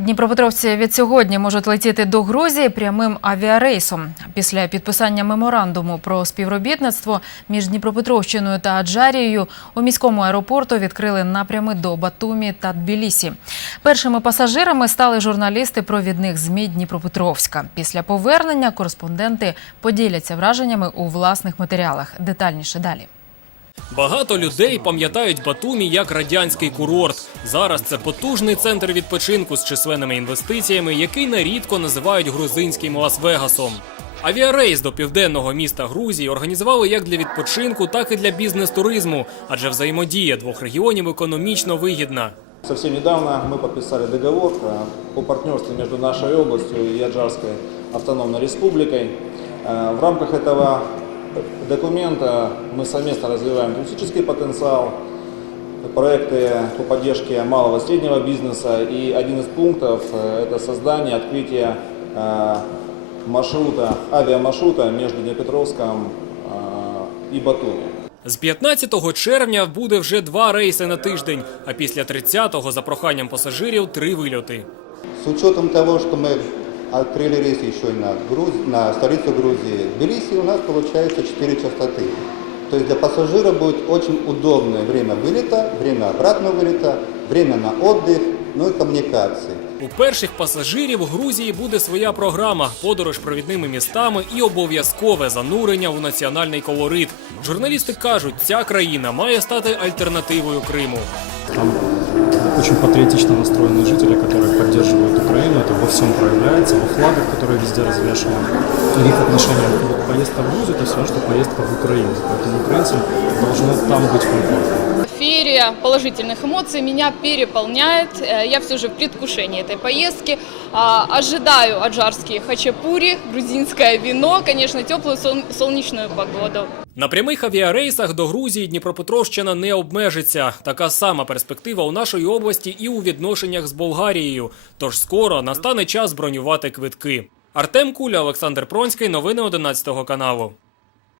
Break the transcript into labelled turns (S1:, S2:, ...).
S1: Дніпропетровці від сьогодні можуть летіти до Грузії прямим авіарейсом. Після підписання меморандуму про співробітництво між Дніпропетровщиною та Аджарією у міському аеропорту відкрили напрями до Батумі та Тбілісі. Першими пасажирами стали журналісти провідних ЗМІ Дніпропетровська. Після повернення кореспонденти поділяться враженнями у власних матеріалах. Детальніше далі.
S2: Багато людей пам'ятають Батумі як радянський курорт. Зараз це потужний центр відпочинку з численними інвестиціями, який нерідко називають грузинським Лас-Вегасом. Авіарейс до південного міста Грузії організували як для відпочинку, так і для бізнес-туризму, адже взаємодія двох регіонів економічно вигідна.
S3: Совсем недавно мы подписали договор э, о партнерстве между нашей областью и Аджарской автономной республикой. Э, В рамках этого документа мы совместно развиваем туристический потенциал, проекты по поддержке малого и среднего бизнеса. И один из пунктов э, – это создание, открытие э, маршрута, авиамаршрута между Днепропетровском э, и Батуми.
S2: З 15 червня буде вже два рейси на тиждень, а після 30-го за проханням пасажирів три вильоти.
S4: С учетом того, что мы открыли рейс еще и на, Груз- на столицу Грузии, Тбилиси, у нас получается 4 частоты. То есть для пассажира будет очень удобное время вылета, время обратного вылета, время на отдых, ну и коммуникации.
S2: У перших пасажирів у Грузії буде своя програма, подорож провідними містами і обов'язкове занурення у національний колорит. Журналісти кажуть, ця країна має стати альтернативою Криму.
S5: Очень патриотично настроенные жители, которые поддерживают Украину. Это во всем проявляется, во флагах, которые везде развешаны. И их отношение к поездка в Грузию – это все, что поездка в Украину. Поэтому украинцам должно там быть комфортно.
S6: Феерия положительных эмоций меня переполняет. Э, Я все же в предвкушении этой поездки. А, Ожидаю аджарские хачапури, грузинское вино, конечно, теплую сол- солнечную погоду.
S2: На прямих авіарейсах до Грузії Дніпропетровщина не обмежиться. Така сама перспектива у нашої області і у відношеннях з Болгарією. Тож скоро настане час бронювати квитки. Артем Куля, Олександр Пронський. Новини 11 каналу.